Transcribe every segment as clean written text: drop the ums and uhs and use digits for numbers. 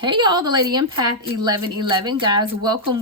Hey y'all, the Lady Empath 1111, guys. Welcome,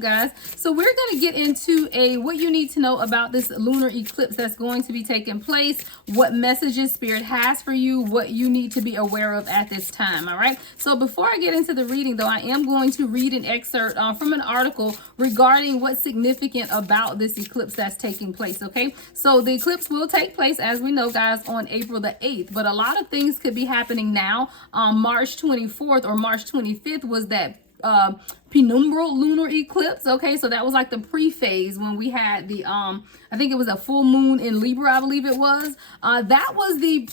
guys. So we're going to get into what you need to know about this lunar eclipse that's going to be taking place, what messages Spirit has for you, what you need to be aware of at this time, all right? So before I get into the reading, though, I am going to read an excerpt from an article regarding what's significant about this eclipse that's taking place, okay? So the eclipse will take place, as we know, guys, on April the 8th, but a lot of things could be happening now. March 24th or March 25th was that penumbral lunar eclipse. Okay, so that was like the pre-phase when we had the I think it was a full moon in Libra, I believe it was. That was the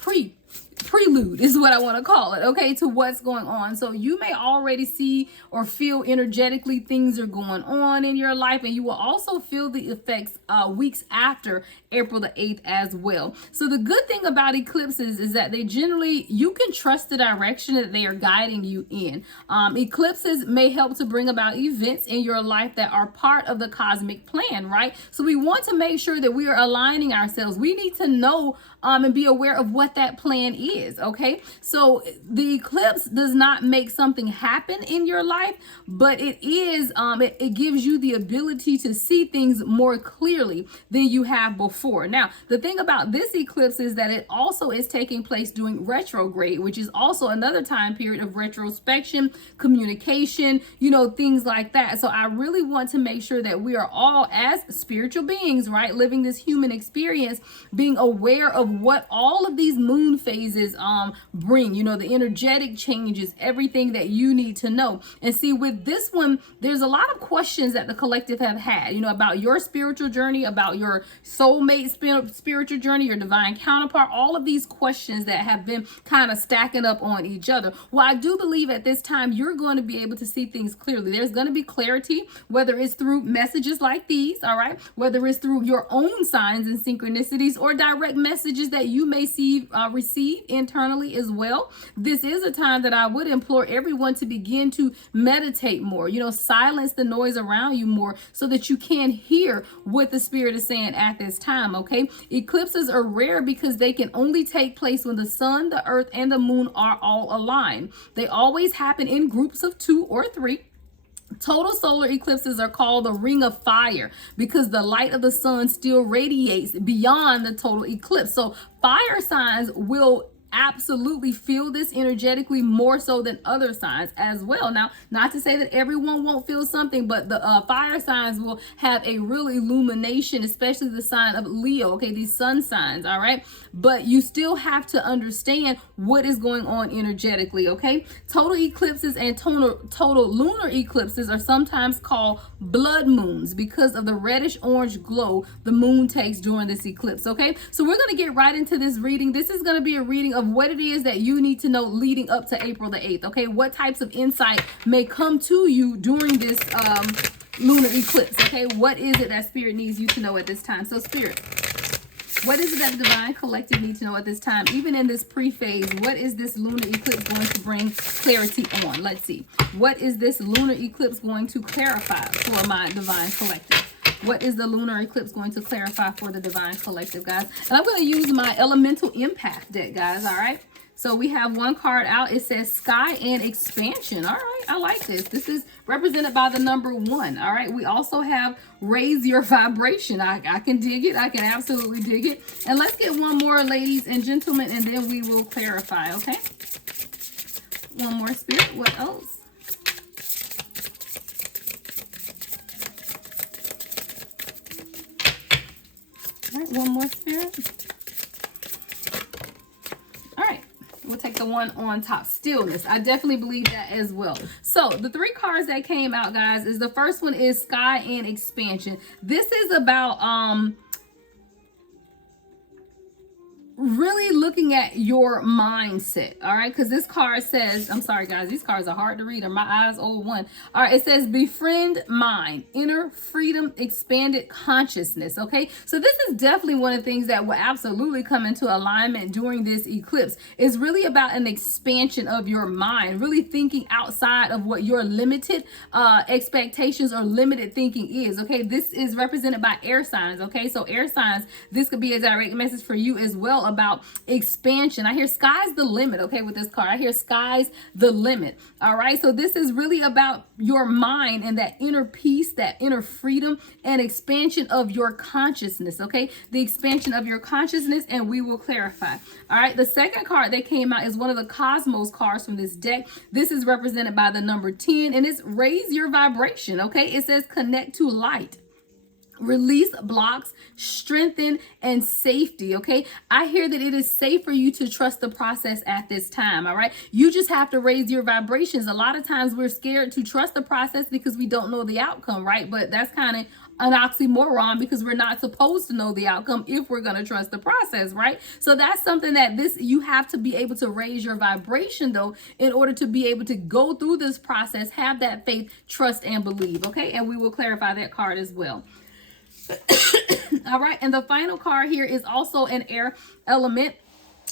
prelude is what I want to call it, okay, to what's going on. So you may already see or feel energetically things are going on in your life, and you will also feel the effects weeks after April the 8th as well. So the good thing about eclipses is that they generally, you can trust the direction that they are guiding you in. Eclipses may help to bring about events in your life that are part of the cosmic plan, right? So we want to make sure that we are aligning ourselves. We need to know and be aware of what that plan is, okay? So the eclipse does not make something happen in your life, but it is, it gives you the ability to see things more clearly than you have before. Now, the thing about this eclipse is that it also is taking place during retrograde, which is also another time period of retrospection, communication, you know, things like that. So I really want to make sure that we are all, as spiritual beings, right, living this human experience, being aware of what all of these moon phases bring, you know, the energetic changes, everything that you need to know. And see, with this one, there's a lot of questions that the collective have had, you know, about your spiritual journey, about your soulmate spiritual journey, your divine counterpart, all of these questions that have been kind of stacking up on each other. Well, I do believe at this time you're going to be able to see things clearly. There's going to be clarity, whether it's through messages like these, all right, whether it's through your own signs and synchronicities or direct messages that you may receive internally as well. This is a time that I would implore everyone to begin to meditate more, you know, silence the noise around you more so that you can hear what the Spirit is saying at this time, okay? Eclipses are rare because they can only take place when the sun, the earth, and the moon are all aligned. They always happen in groups of 2 or 3. Total solar eclipses are called the ring of fire because the light of the sun still radiates beyond the total eclipse. So fire signs will absolutely feel this energetically more so than other signs as well. Now, not to say that everyone won't feel something, but the fire signs will have a real illumination, especially the sign of Leo, okay, these sun signs, all right? But you still have to understand what is going on energetically, okay? Total eclipses and total lunar eclipses are sometimes called blood moons because of the reddish orange glow the moon takes during this eclipse, okay? So we're going to get right into this reading. This is going to be a reading of what it is that you need to know leading up to April the 8th, okay? What types of insight may come to you during this lunar eclipse, okay? What is it that Spirit needs you to know at this time? So Spirit, what is it that the Divine Collective needs to know at this time? Even in this pre-phase, what is this lunar eclipse going to bring clarity on? Let's see. What is this lunar eclipse going to clarify for my Divine Collective? What is the lunar eclipse going to clarify for the Divine Collective, guys? And I'm going to use my Elemental Empath deck, guys, all right? So we have one card out. It says Sky and Expansion. All right, I like this. This is represented by the number 1, all right? We also have Raise Your Vibration. I can dig it. I can absolutely dig it. And let's get one more, ladies and gentlemen, and then we will clarify, okay? One more, Spirit. What else? All right, one more, Spirit. All right, we'll take the one on top, Stillness. I definitely believe that as well. So the 3 cards that came out, guys, is the first one is Sky and Expansion. This is about really looking at your mindset, all right? Because this card says, I'm sorry, guys, these cards are hard to read, or my eyes old one. All right, it says befriend mind, inner freedom, expanded consciousness, okay? So this is definitely one of the things that will absolutely come into alignment during this eclipse. It's really about an expansion of your mind, really thinking outside of what your limited expectations or limited thinking is, okay? This is represented by air signs, okay? So air signs, this could be a direct message for you as well well about expansion. I hear sky's the limit, okay, with this card. I hear sky's the limit. All right, so this is really about your mind and that inner peace, that inner freedom and expansion of your consciousness, okay? The expansion of your consciousness, and we will clarify. All right, the second card that came out is one of the Cosmos cards from this deck. This is represented by the number 10, and it's raise your vibration, okay? It says connect to light, release blocks, strengthen, and safety, okay? I hear that it is safe for you to trust the process at this time, all right? You just have to raise your vibrations. A lot of times we're scared to trust the process because we don't know the outcome, right? But that's kind of an oxymoron, because we're not supposed to know the outcome if we're going to trust the process, right? So that's something that you have to be able to raise your vibration, though, in order to be able to go through this process, have that faith, trust, and believe, okay? And we will clarify that card as well. All right, and the final card here is also an air element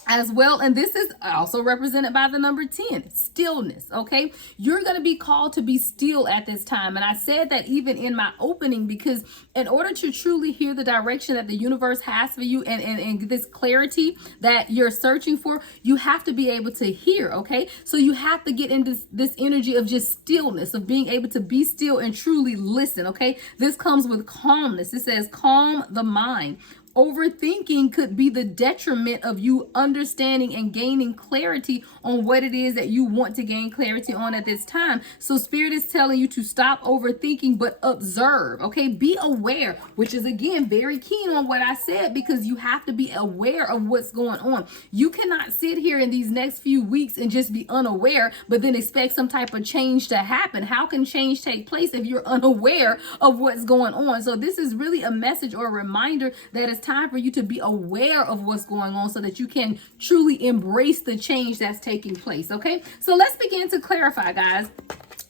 as well, and this is also represented by the number 10, stillness, okay? You're going to be called to be still at this time, and I said that even in my opening, because in order to truly hear the direction that the universe has for you and this clarity that you're searching for, you have to be able to hear, okay? So you have to get into this energy of just stillness, of being able to be still and truly listen, okay? This comes with calmness. It says calm the mind. Overthinking could be the detriment of you understanding and gaining clarity on what it is that you want to gain clarity on at this time. So Spirit is telling you to stop overthinking, but observe, okay? Be aware, which is, again, very keen on what I said, because you have to be aware of what's going on. You cannot sit here in these next few weeks and just be unaware, but then expect some type of change to happen. How can change take place if you're unaware of what's going on? So this is really a message or a reminder that it's time for you to be aware of what's going on so that you can truly embrace the change that's taking place, okay? So let's begin to clarify, guys.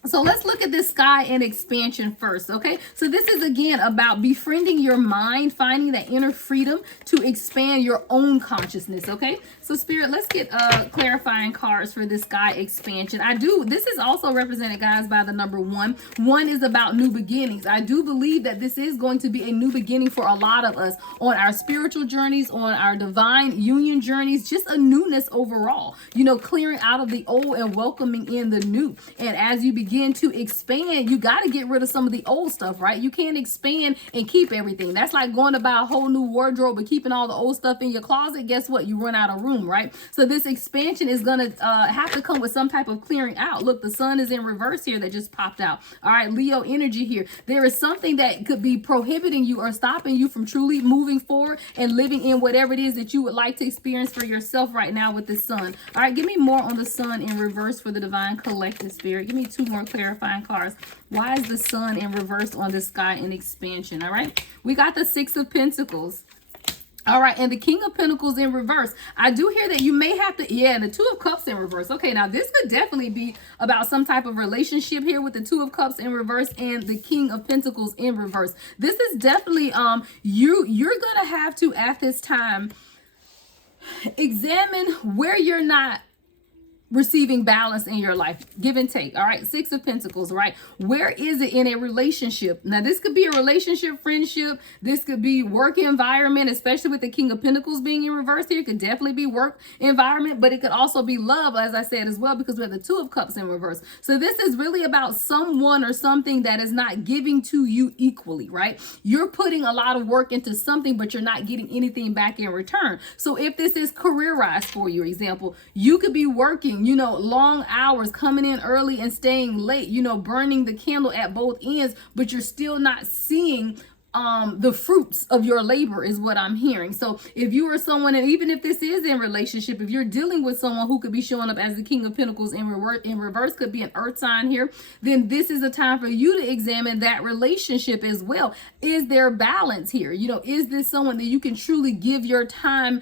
So let's look at this sky and expansion first, okay? So this is, again, about befriending your mind, finding that inner freedom to expand your own consciousness, okay? So Spirit, let's get clarifying cards for this sky expansion. This is also represented, guys, by the number 1. 1 is about new beginnings. I do believe that this is going to be a new beginning for a lot of us on our spiritual journeys, on our divine union journeys, just a newness overall, you know, clearing out of the old and welcoming in the new. And as you begin to expand, you got to get rid of some of the old stuff, right? You can't expand and keep everything. That's like going to buy a whole new wardrobe but keeping all the old stuff in your closet. Guess what? You run out of room, right? So this expansion is going to have to come with some type of clearing out. Look, the sun is in reverse here that just popped out. All right, Leo energy here. There is something that could be prohibiting you or stopping you from truly moving forward and living in whatever it is that you would like to experience for yourself right now with the sun. All right, give me more on the sun in reverse for the divine collective, Spirit. Give me 2 more clarifying cards. Why is the sun in reverse on the sky in expansion? All right, we got the 6 of Pentacles. All right, and the King of Pentacles in reverse. I do hear that you may have to, and the 2 of Cups in reverse. Okay, now this could definitely be about some type of relationship here with the 2 of Cups in reverse and the King of Pentacles in reverse. This is definitely, you're going to have to, at this time, examine where you're not receiving balance in your life, give and take. All right, 6 of Pentacles, right? Where is it in a relationship? Now, this could be a relationship, friendship. This could be work environment, especially with the King of Pentacles being in reverse here. It could definitely be work environment, but it could also be love, as I said, as well, because we have the 2 of Cups in reverse. So this is really about someone or something that is not giving to you equally, right? You're putting a lot of work into something, but you're not getting anything back in return. So if this is career-wise for you, example, you could be working, you know, long hours, coming in early and staying late, you know, burning the candle at both ends, but you're still not seeing the fruits of your labor is what I'm hearing. So if you are someone, and even if this is in relationship, if you're dealing with someone who could be showing up as the King of Pentacles in reverse, could be an earth sign here, then this is a time for you to examine that relationship as well. Is there balance here? You know, is this someone that you can truly give your time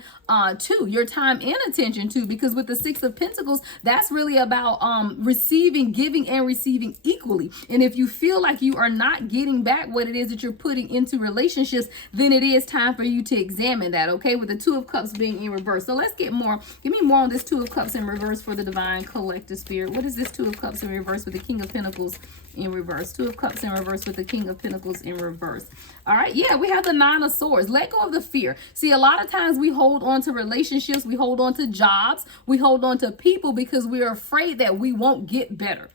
to, your time and attention to? Because with the 6 of Pentacles, that's really about giving and receiving equally. And if you feel like you are not getting back what it is that you're putting into relationships, then it is time for you to examine that, okay? With the Two of Cups being in reverse. So let's get more. Give me more on this Two of Cups in reverse for the divine collective spirit. What is this Two of Cups in reverse with the King of Pentacles in reverse? Two of Cups in reverse with the King of Pentacles in reverse. All right, yeah, we have the Nine of Swords. Let go of the fear. See, a lot of times we hold on to relationships, we hold on to jobs, we hold on to people because we are afraid that we won't get better.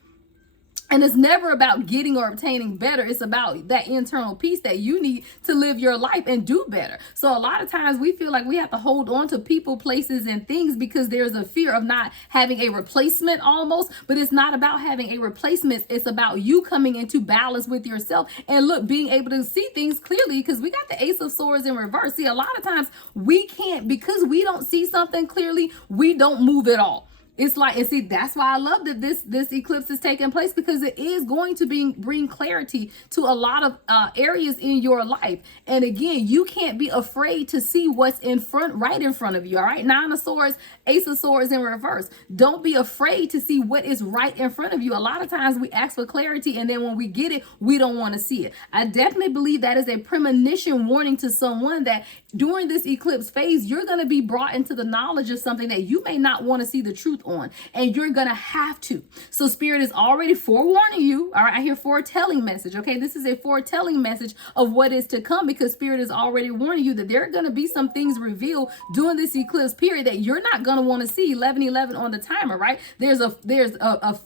And it's never about getting or obtaining better. It's about that internal peace that you need to live your life and do better. So a lot of times we feel like we have to hold on to people, places, and things because there's a fear of not having a replacement almost. But it's not about having a replacement. It's about you coming into balance with yourself and look, being able to see things clearly, because we got the Ace of Swords in reverse. See, a lot of times we can't, because we don't see something clearly, we don't move at all. It's like, and see, that's why I love that this eclipse is taking place, because it is going to bring clarity to a lot of areas in your life. And again, you can't be afraid to see what's right in front of you. All right, Nine of Swords, Ace of Swords in reverse. Don't be afraid to see what is right in front of you. A lot of times we ask for clarity, and then when we get it, we don't want to see it. I definitely believe that is a premonition warning to someone that during this eclipse phase, you're going to be brought into the knowledge of something that you may not want to see the truth on, and you're gonna have to. So Spirit is already forewarning you. All right, I hear foretelling message. Okay, this is a foretelling message of what is to come, because Spirit is already warning you that there are gonna be some things revealed during this eclipse period that you're not gonna want to see. 11:11 on the timer, right? There's a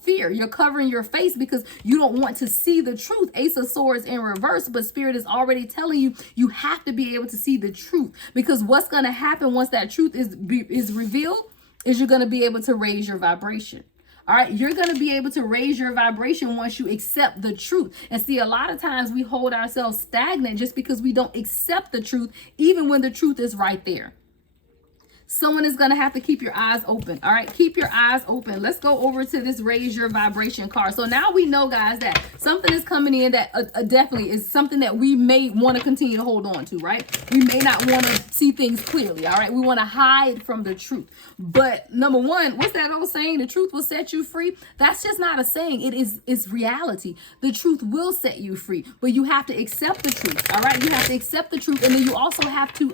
fear. You're covering your face because you don't want to see the truth. Ace of Swords in reverse, but Spirit is already telling you you have to be able to see the truth, because what's gonna happen once that truth is revealed is you're going to be able to raise your vibration. All right, you're going to be able to raise your vibration once you accept the truth. And see, a lot of times we hold ourselves stagnant just because we don't accept the truth, even when the truth is right there. Someone is going to have to keep your eyes open. All right, keep your eyes open. Let's go over to this raise your vibration card. So now we know, guys, that something is coming in that definitely is something that we may want to continue to hold on to, right? We may not want to see things clearly. All right, we want to hide from the truth. But number one, what's that old saying? The truth will set you free. That's just not a saying. It's reality. The truth will set you free, but you have to accept the truth. All right, you have to accept the truth, and then you also have to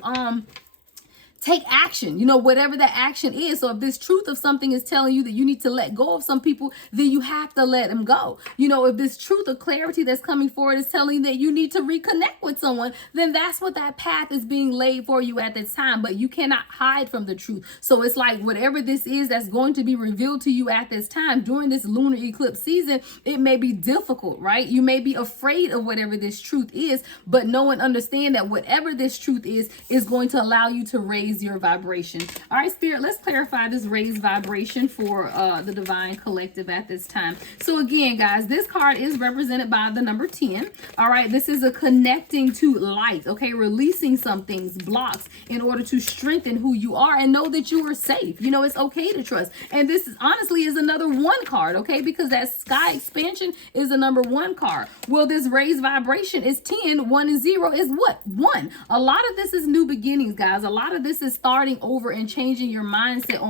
take action, whatever that action is. So if this truth of something is telling you that you need to let go of some people, then you have to let them go. If this truth of clarity that's coming forward is telling you that you need to reconnect with someone, then that's what that path is being laid for you at this time. But you cannot hide from the truth. So it's like whatever this is that's going to be revealed to you at this time during this lunar eclipse season, it may be difficult, right? You may be afraid of whatever this truth is, but know and understand that whatever this truth is going to allow you to raise your vibration. All right, Spirit, let's clarify this raised vibration for the divine collective at this time. So again, guys, this card is represented by the number 10. All right, this is a connecting to light, okay? Releasing some things, blocks, in order to strengthen who you are and know that you are safe. It's okay to trust. And this honestly is another 1 card, okay? Because that sky expansion is the number 1 card. Well, this raised vibration is 10. 1 and 0 is what? 1. A lot of this is new beginnings, guys. A lot of this is starting over and changing your mindset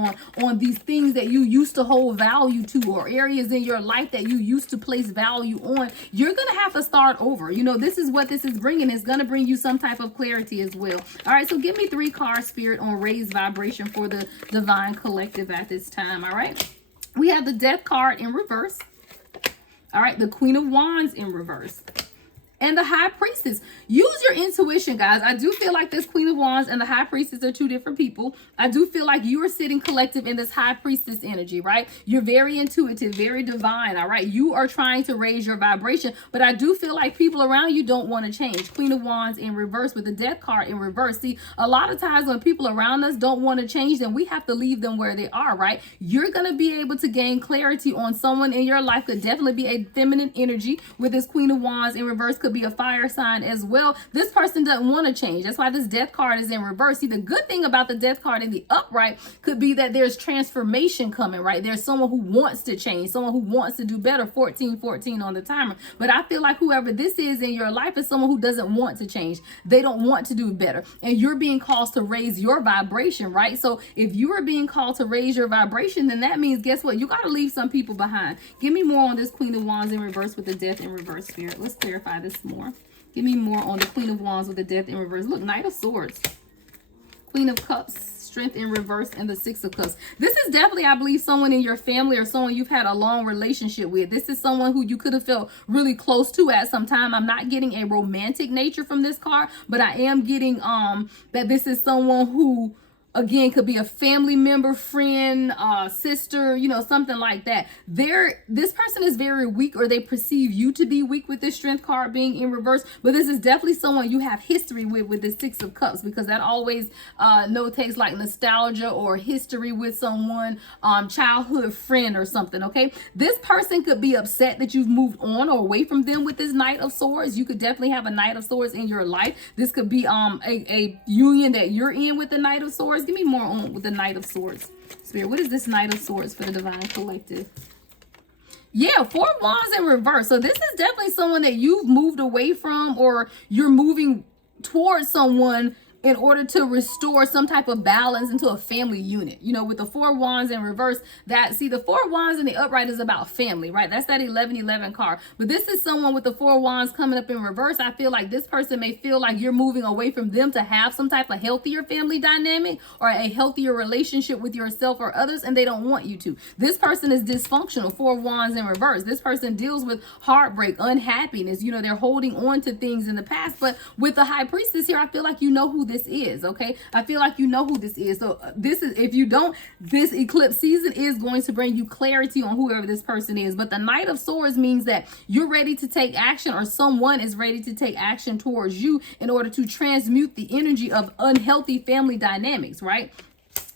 on these things that you used to hold value to, or areas in your life that you used to place value on. You're going to have to start over. This is what this is bringing. It's going to bring you some type of clarity as well. All right, so give me 3 cards, Spirit, on raised vibration for the divine collective at this time. All right, we have the Death card in reverse. All right, the Queen of Wands in reverse, and the High Priestess. Use your intuition, guys. I do feel like this Queen of Wands and the High Priestess are 2 different people. I do feel like you are sitting collective in this High Priestess energy, right? You're very intuitive, very divine, all right? You are trying to raise your vibration, but I do feel like people around you don't want to change. Queen of Wands in reverse with the Death card in reverse. See, a lot of times when people around us don't want to change, then we have to leave them where they are, right? You're going to be able to gain clarity on someone in your life. Could definitely be a feminine energy with this Queen of Wands in reverse. Could be a fire sign as well. This person doesn't want to change. That's why this Death card is in reverse. See, the good thing about the Death card in the upright could be that there's transformation coming, right? There's someone who wants to change, someone who wants to do better. 14 on the timer. But I feel like whoever this is in your life is someone who doesn't want to change. They don't want to do better. And you're being called to raise your vibration, right? So if you are being called to raise your vibration, then that means, guess what? You got to leave some people behind. Give me more on this Queen of Wands in reverse with the Death in reverse, Spirit. Let's clarify this more. Give me more on the Queen of Wands with the Death in reverse. Look, Knight of Swords. Queen of Cups, Strength in reverse, and the Six of Cups. This is definitely, I believe, someone in your family or someone you've had a long relationship with. This is someone who you could have felt really close to at some time. I'm not getting a romantic nature from this card, but I am getting that this is someone who, again, could be a family member, friend, sister, you know, something like that. This person is very weak, or they perceive you to be weak with this Strength card being in reverse. But this is definitely someone you have history with the Six of Cups, because that always notates like nostalgia or history with someone, childhood friend or something, okay? This person could be upset that you've moved on or away from them with this Knight of Swords. You could definitely have a Knight of Swords in your life. This could be a union that you're in with the Knight of Swords. Give me more on with the Knight of Swords. Spirit, what is this Knight of Swords for the Divine Collective? Yeah, Four of Wands in reverse. So this is definitely someone that you've moved away from, or you're moving towards someone in order to restore some type of balance into a family unit. You know, with the Four of Wands in reverse, the Four of Wands in the upright is about family, right? That's that 11-11 card. But this is someone with the Four of Wands coming up in reverse. I feel like this person may feel like you're moving away from them to have some type of healthier family dynamic or a healthier relationship with yourself or others, and they don't want you to. This person is dysfunctional, Four of Wands in reverse. This person deals with heartbreak, unhappiness. You know, they're holding on to things in the past. But with the High Priestess here, I feel like you know who this is, okay? I feel like you know who this is. So this is, if you don't, this eclipse season is going to bring you clarity on whoever this person is. But the Knight of Swords means that you're ready to take action, or someone is ready to take action towards you in order to transmute the energy of unhealthy family dynamics, right?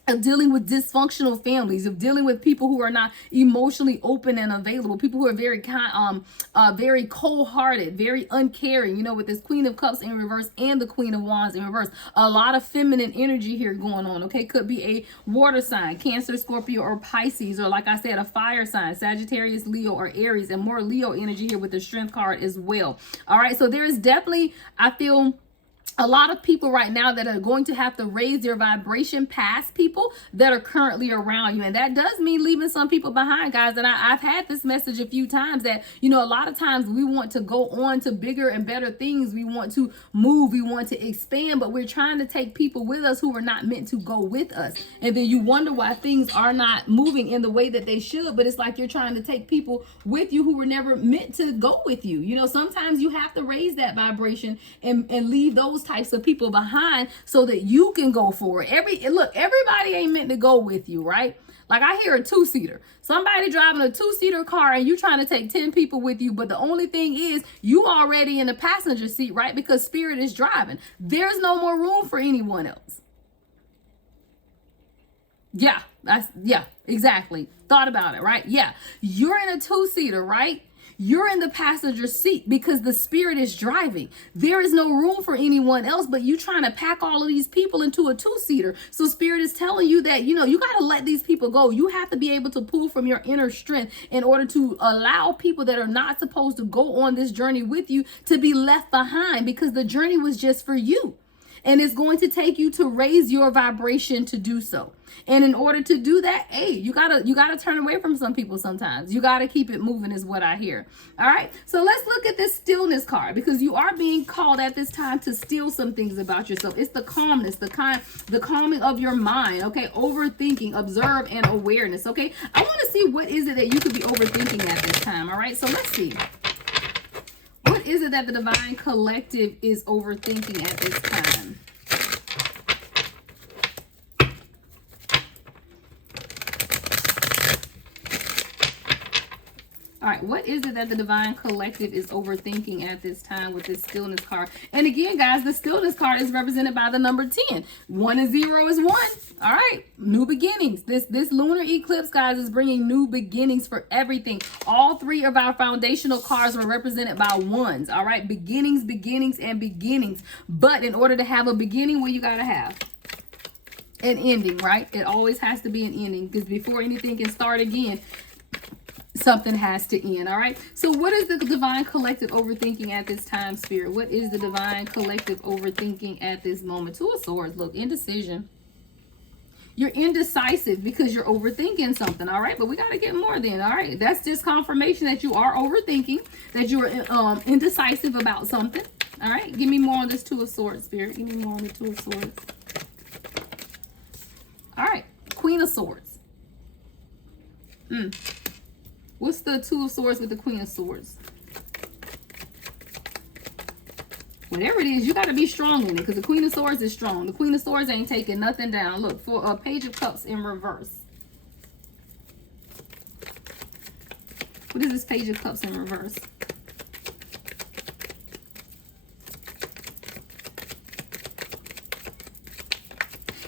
Of dealing with dysfunctional families, of dealing with people who are not emotionally open and available, people who are very kind, very cold-hearted, very uncaring, you know, with this Queen of Cups in reverse and the Queen of Wands in reverse. A lot of feminine energy here going on, okay? Could be a water sign, Cancer, Scorpio, or Pisces, or like I said, a fire sign, Sagittarius, Leo, or Aries, and more Leo energy here with the Strength card as well. All right, so there is definitely, I feel, a lot of people right now that are going to have to raise their vibration past people that are currently around you. And that does mean leaving some people behind, guys. And I've had this message a few times that, you know, a lot of times we want to go on to bigger and better things. We want to move. We want to expand. But we're trying to take people with us who are not meant to go with us. And then you wonder why things are not moving in the way that they should. But it's like you're trying to take people with you who were never meant to go with you. You know, sometimes you have to raise that vibration and leave those types of people behind so that you can go forward. Look, everybody ain't meant to go with you, right? Like I hear a two-seater. Somebody driving a two-seater car and you trying to take 10 people with you, but the only thing is you already in the passenger seat, right? Because Spirit is driving. There's no more room for anyone else. Yeah, exactly. Thought about it, right? Yeah, you're in a two-seater, right? You're in the passenger seat because the Spirit is driving. There is no room for anyone else, but you trying to pack all of these people into a two-seater. So Spirit is telling you that, you know, you got to let these people go. You have to be able to pull from your inner strength in order to allow people that are not supposed to go on this journey with you to be left behind, because the journey was just for you. And it's going to take you to raise your vibration to do so. And in order to do that, hey, you gotta turn away from some people sometimes. You gotta keep it moving is what I hear. All right. So let's look at this stillness card, because you are being called at this time to still some things about yourself. It's the calmness, the calming of your mind. Okay. Overthinking, observe, and awareness. Okay. I want to see what is it that you could be overthinking at this time. All right. So let's see. What is it that the Divine Collective is overthinking at this time? All right, what is it that the Divine Collective is overthinking at this time with this stillness card? And again, guys, the stillness card is represented by the number 10. 1 and 0 is 1. All right, new beginnings. This lunar eclipse, guys, is bringing new beginnings for everything. All three of our foundational cards are represented by ones. All right, beginnings, beginnings, and beginnings. But in order to have a beginning, what you got to have? An ending, right? It always has to be an ending, because before anything can start again, something has to end. All right, so what is the Divine Collective overthinking at this time, Spirit? What is the Divine Collective overthinking at this moment? Two of Swords. Look, indecision. You're indecisive because you're overthinking something. All right, but we got to get more then. All right, that's just confirmation that you are overthinking, that you're indecisive about something. All right, give me more on this Two of Swords, Spirit. Give me more on the Two of Swords. All right, Queen of Swords. What's the Two of Swords with the Queen of Swords? Whatever it is, you got to be strong in it, because the Queen of Swords is strong. The Queen of Swords ain't taking nothing down. Look, for a Page of Cups in reverse. What is this Page of Cups in reverse?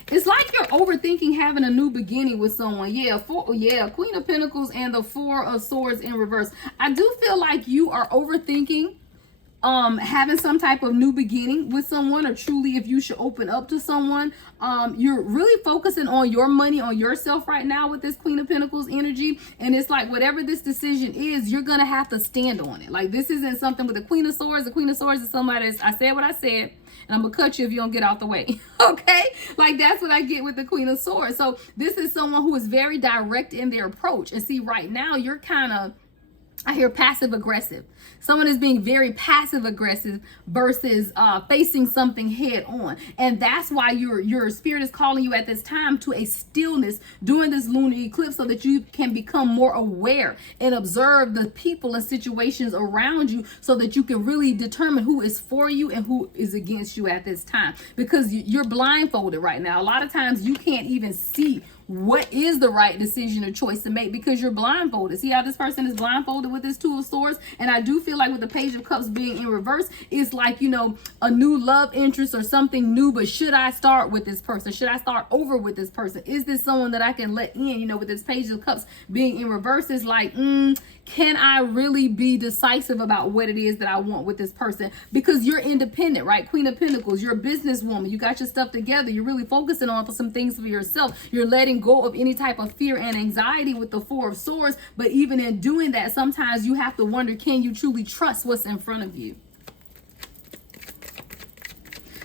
It's like you're overthinking having a new beginning with someone. Yeah, Queen of Pentacles and the Four of Swords in reverse. I do feel like you are overthinking having some type of new beginning with someone, or truly if you should open up to someone. You're really focusing on your money, on yourself right now with this Queen of Pentacles energy. And it's like whatever this decision is, you're going to have to stand on it. Like this isn't something with the Queen of Swords. The Queen of Swords is somebody that's, I said what I said, and I'm going to cut you if you don't get out the way. Okay? Like that's what I get with the Queen of Swords. So this is someone who is very direct in their approach. And see, right now you're kind of, I hear passive aggressive. Someone is being very passive aggressive versus facing something head on. And that's why your spirit is calling you at this time to a stillness during this lunar eclipse, so that you can become more aware and observe the people and situations around you, so that you can really determine who is for you and who is against you at this time. Because you're blindfolded right now. A lot of times you can't even see what is the right decision or choice to make, because you're blindfolded. See how this person is blindfolded with this Two of Swords? And I do feel like with the Page of Cups being in reverse, it's like, you know, a new love interest or something new. But should I start with this person? Should I start over with this person? Is this someone that I can let in? You know, with this Page of Cups being in reverse, it's like, can I really be decisive about what it is that I want with this person? Because you're independent, right? Queen of Pentacles, you're a businesswoman. You got your stuff together. You're really focusing on some things for yourself. You're letting go of any type of fear and anxiety with the Four of Swords. But even in doing that, sometimes you have to wonder, can you truly trust what's in front of you?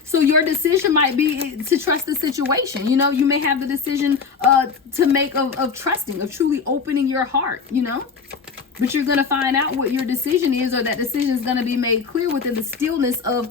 So your decision might be to trust the situation. You know, you may have the decision to make of trusting, of truly opening your heart, you know. But you're going to find out what your decision is, or that decision is going to be made clear within the stillness of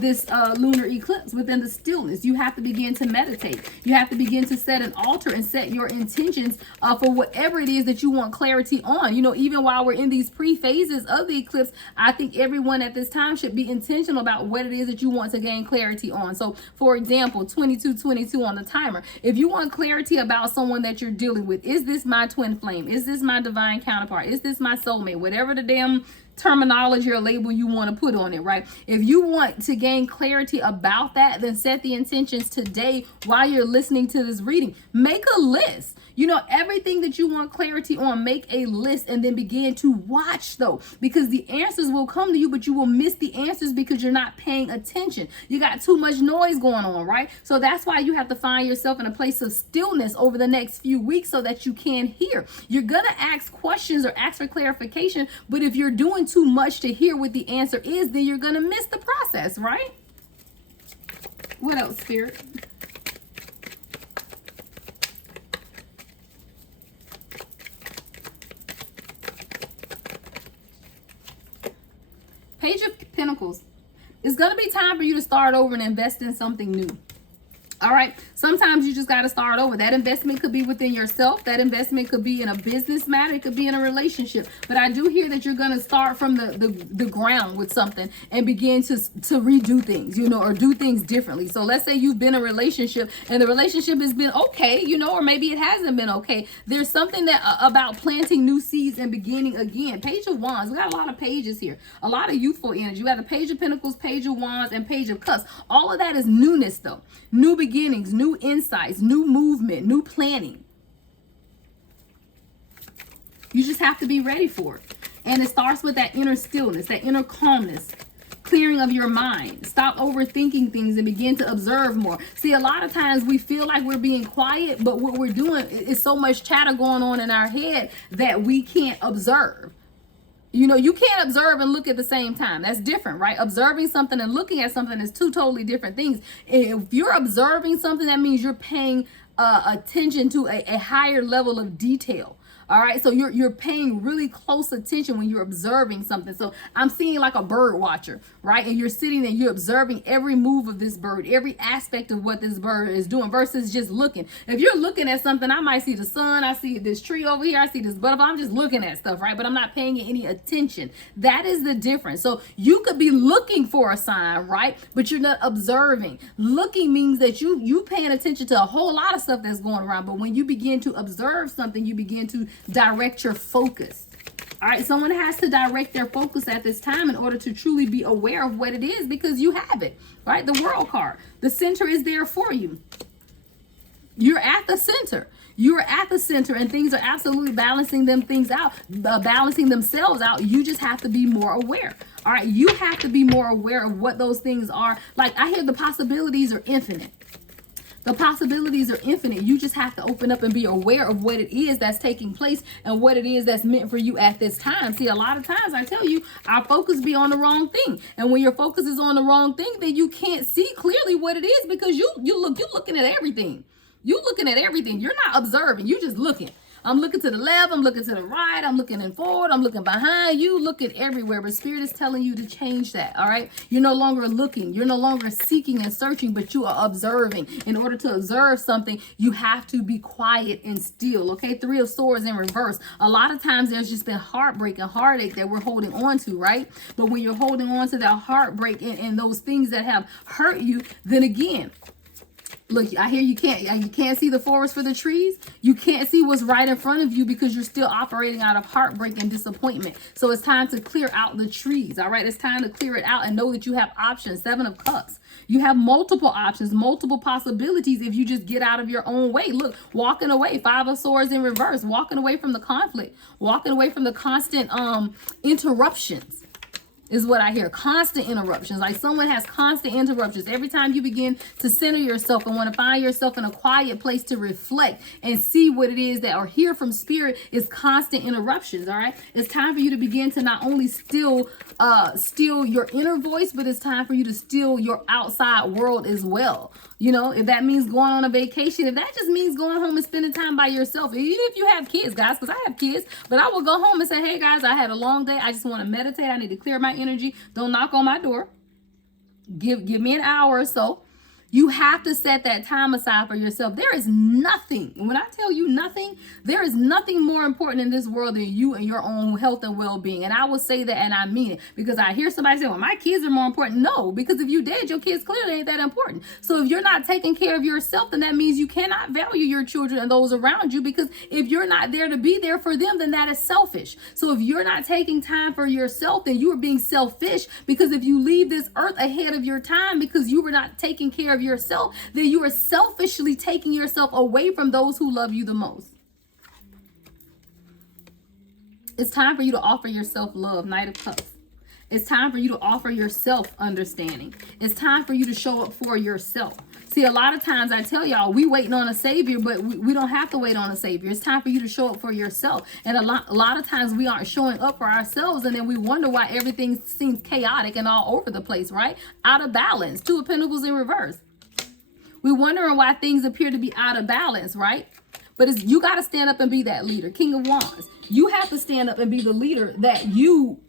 this lunar eclipse. Within the stillness, you have to begin to meditate. You have to begin to set an altar and set your intentions for whatever it is that you want clarity on. You know, even while we're in these pre-phases of the eclipse, I think everyone at this time should be intentional about what it is that you want to gain clarity on. So, for example, 2222 on the timer. If you want clarity about someone that you're dealing with, is this my twin flame? Is this my divine counterpart? Is this my soulmate? Whatever the damn terminology or label you want to put on it, right? If you want to gain clarity about that, then set the intentions today while you're listening to this reading. Make a list. You know, everything that you want clarity on, make a list, and then begin to watch, though, because the answers will come to you, but you will miss the answers because you're not paying attention. You got too much noise going on, right? So that's why you have to find yourself in a place of stillness over the next few weeks so that you can hear. You're going to ask questions or ask for clarification, but if you're doing too much to hear what the answer is, then you're going to miss the process, right? What else, Spirit? Page of Pentacles. It's going to be time for you to start over and invest in something new. All right. Sometimes you just got to start over. That investment could be within yourself. That investment could be in a business matter. It could be in a relationship. But I do hear that you're going to start from the ground with something and begin to redo things, you know, or do things differently. So let's say you've been in a relationship and the relationship has been okay, you know, or maybe it hasn't been okay. There's something that about planting new seeds and beginning again. Page of Wands. We got a lot of pages here. A lot of youthful energy. You have the Page of Pentacles, Page of Wands, and Page of Cups. All of that is newness, though. New beginnings, new insights, new movement, new planning. You just have to be ready for it. And it starts with that inner stillness, that inner calmness, clearing of your mind. Stop overthinking things and begin to observe more. See, a lot of times we feel like we're being quiet, but what we're doing is so much chatter going on in our head that we can't observe. You know, you can't observe and look at the same time. That's different, right? Observing something and looking at something is two totally different things. If you're observing something, that means you're paying attention to a higher level of detail. All right, so you're paying really close attention when you're observing something. So I'm seeing like a bird watcher, right? And you're sitting there, you're observing every move of this bird, every aspect of what this bird is doing versus just looking. If you're looking at something, I might see the sun, I see this tree over here, I see this butterfly. I'm just looking at stuff, right? But I'm not paying it any attention. That is the difference. So you could be looking for a sign, right? But you're not observing. Looking means that you paying attention to a whole lot of stuff that's going around. But when you begin to observe something, you begin to direct your focus. All right, someone has to direct their focus at this time in order to truly be aware of what it is, because you have it, right? The world card, the center is there for you. You're at the center. You're at the center, and things are absolutely balancing themselves out. You just have to be more aware. All right, you have to be more aware of what those things are. Like, I hear the possibilities are infinite. The possibilities are infinite. You just have to open up and be aware of what it is that's taking place and what it is that's meant for you at this time. See, a lot of times I tell you, our focus be on the wrong thing. And when your focus is on the wrong thing, then you can't see clearly what it is, because you're looking at everything. You're looking at everything. You're not observing. You're just looking. I'm looking to the left. I'm looking to the right. I'm looking in forward. I'm looking behind you. Looking everywhere. But Spirit is telling you to change that. All right. You're no longer looking. You're no longer seeking and searching, but you are observing. In order to observe something, you have to be quiet and still. Okay. 3 of Swords in reverse. A lot of times there's just been heartbreak and heartache that we're holding on to, right? But when you're holding on to that heartbreak and those things that have hurt you, then again, look, I hear you can't see the forest for the trees. You can't see what's right in front of you because you're still operating out of heartbreak and disappointment. So it's time to clear out the trees. All right, it's time to clear it out and know that you have options. 7 of Cups. You have multiple options, multiple possibilities if you just get out of your own way. Look, walking away. 5 of Swords in reverse. Walking away from the conflict. Walking away from the constant interruptions. Is what I hear. Constant interruptions. Like someone has constant interruptions. Every time you begin to center yourself and want to find yourself in a quiet place to reflect and see what it is that, or hear from Spirit, is constant interruptions. All right. It's time for you to begin to not only still your inner voice, but it's time for you to still your outside world as well. You know, if that means going on a vacation, if that just means going home and spending time by yourself, even if you have kids, guys, because I have kids, but I will go home and say, hey guys, I had a long day. I just want to meditate. I need to clear my energy. Don't knock on my door. Give me an hour or so. You have to set that time aside for yourself. There is nothing, when I tell you nothing, there is nothing more important in this world than you and your own health and well-being. And I will say that, and I mean it, because I hear somebody say, well, my kids are more important. No, because if you did, your kids clearly ain't that important. So if you're not taking care of yourself, then that means you cannot value your children and those around you, because if you're not there to be there for them, then that is selfish. So if you're not taking time for yourself, then you are being selfish, because if you leave this earth ahead of your time because you were not taking care of yourself, then you are selfishly taking yourself away from those who love you the most. It's time for you to offer yourself love. Knight of Cups. It's time for you to offer yourself understanding. It's time for you to show up for yourself. See, a lot of times I tell y'all, we waiting on a savior, but we don't have to wait on a savior. It's time for you to show up for yourself. And a lot of times we aren't showing up for ourselves, and then we wonder why everything seems chaotic and all over the place, right? Out of balance. 2 of Pentacles in reverse. We're wondering why things appear to be out of balance, right? But you got to stand up and be that leader. King of Wands. You have to stand up and be the leader that you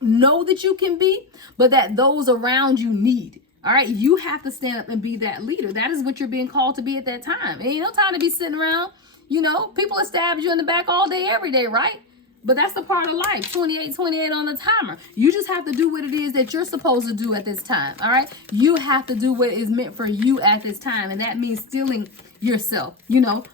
know that you can be, but that those around you need. All right. You have to stand up and be that leader. That is what you're being called to be at that time. It ain't no time to be sitting around. You know, people have stabbed you in the back all day, every day, right? But that's the part of life. 28 on the timer. You just have to do what it is that you're supposed to do at this time. All right. You have to do what is meant for you at this time. And that means stealing yourself, you know,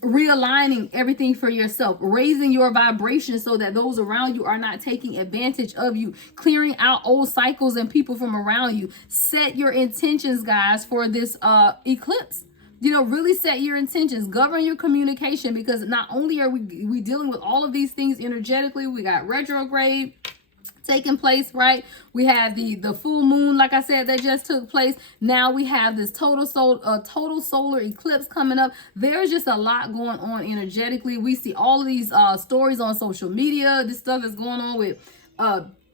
realigning everything for yourself, raising your vibration so that those around you are not taking advantage of you, clearing out old cycles and people from around you. Set your intentions, guys, for this eclipse. You know, really set your intentions, govern your communication, because not only are we dealing with all of these things energetically, we got retrograde taking place, right? We have the full moon, like I said, that just took place. Now we have this total solar eclipse coming up. There's just a lot going on energetically. We see all of these stories on social media. This stuff is going on with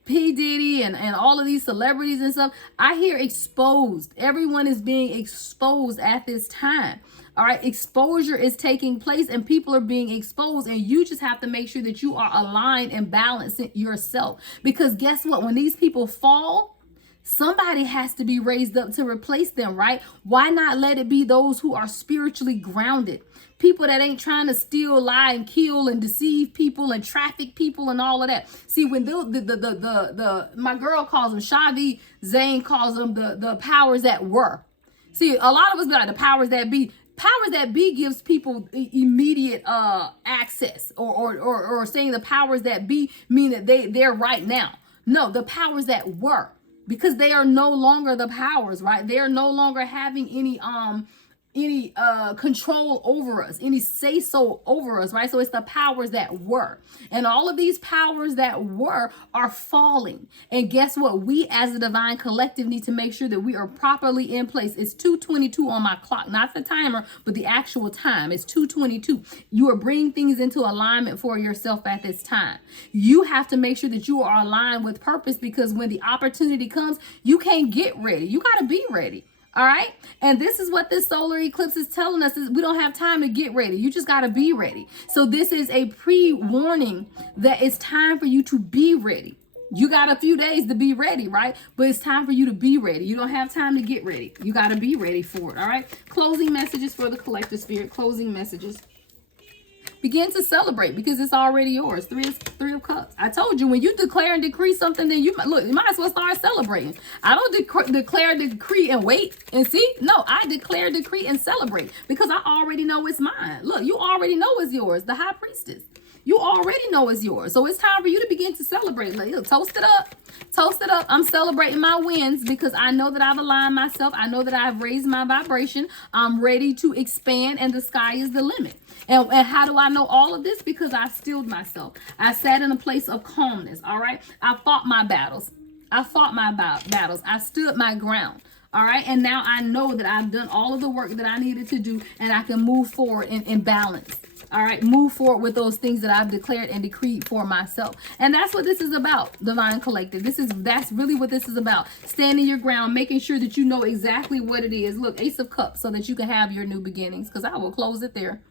P. Diddy and all of these celebrities and stuff, I hear exposed. Everyone is being exposed at this time. All right, exposure is taking place and people are being exposed, and you just have to make sure that you are aligned and balanced yourself. Because guess what? When these people fall, somebody has to be raised up to replace them, right? Why not let it be those who are spiritually grounded? People that ain't trying to steal, lie, and kill and deceive people and traffic people and all of that. See, when the my girl calls them, Shavi Zane calls them the powers that were. See, a lot of us be like the powers that be. Powers that be gives people immediate access, or saying the powers that be mean that they're right now. No, the powers that were, because they are no longer the powers, right? They are no longer having any control over us, any say so over us, right? So it's the powers that were, and all of these powers that were are falling. And guess what? We as a divine collective need to make sure that we are properly in place. It's 2:22 on my clock, not the timer, but the actual time. It's 2:22. You are bringing things into alignment for yourself at this time. You have to make sure that you are aligned with purpose, because when the opportunity comes, you can't get ready. You got to be ready. All right. And this is what this solar eclipse is telling us, is we don't have time to get ready. You just got to be ready. So this is a pre-warning that it's time for you to be ready. You got a few days to be ready, right? But it's time for you to be ready. You don't have time to get ready. You got to be ready for it. All right. Closing messages for the collective spirit. Closing messages. Begin to celebrate, because it's already yours. Three of Cups. I told you, when you declare and decree something, then you might as well start celebrating. I don't declare, decree, and wait and see. No, I declare, decree, and celebrate, because I already know it's mine. Look, you already know it's yours. The High Priestess. You already know it's yours. So it's time for you to begin to celebrate. Like, look, toast it up. Toast it up. I'm celebrating my wins, because I know that I've aligned myself. I know that I've raised my vibration. I'm ready to expand, and the sky is the limit. And how do I know all of this? Because I stilled myself. I sat in a place of calmness. All right. I fought my battles. I stood my ground. All right. And now I know that I've done all of the work that I needed to do, and I can move forward in balance. All right. Move forward with those things that I've declared and decreed for myself. And that's what this is about, Divine Collective. That's really what this is about. Standing your ground, making sure that you know exactly what it is. Look, Ace of Cups, so that you can have your new beginnings, because I will close it there.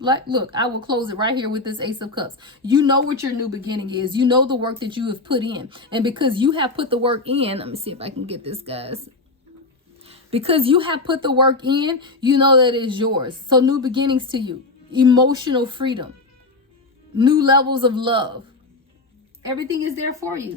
Like, look, I will close it right here with this Ace of Cups. You know what your new beginning is. You know the work that you have put in. And because you have put the work in, let me see if I can get this, guys. Because you have put the work in, you know that it is yours. So new beginnings to you. Emotional freedom. New levels of love. Everything is there for you.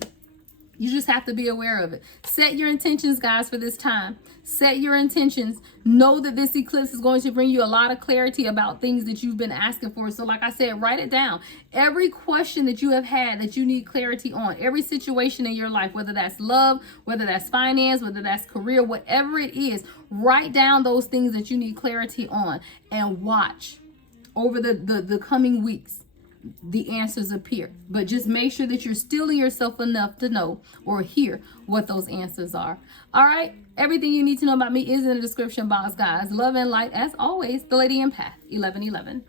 You just have to be aware of it. Set your intentions, guys, for this time. Set your intentions. Know that this eclipse is going to bring you a lot of clarity about things that you've been asking for. So like I said, write it down. Every question that you have had that you need clarity on, every situation in your life, whether that's love, whether that's finance, whether that's career, whatever it is, write down those things that you need clarity on, and watch over the coming weeks. The answers appear, but just make sure that you're stilling yourself enough to know or hear what those answers are. All right. Everything you need to know about me is in the description box, guys. Love and light, as always. The Lady Empath, 1111.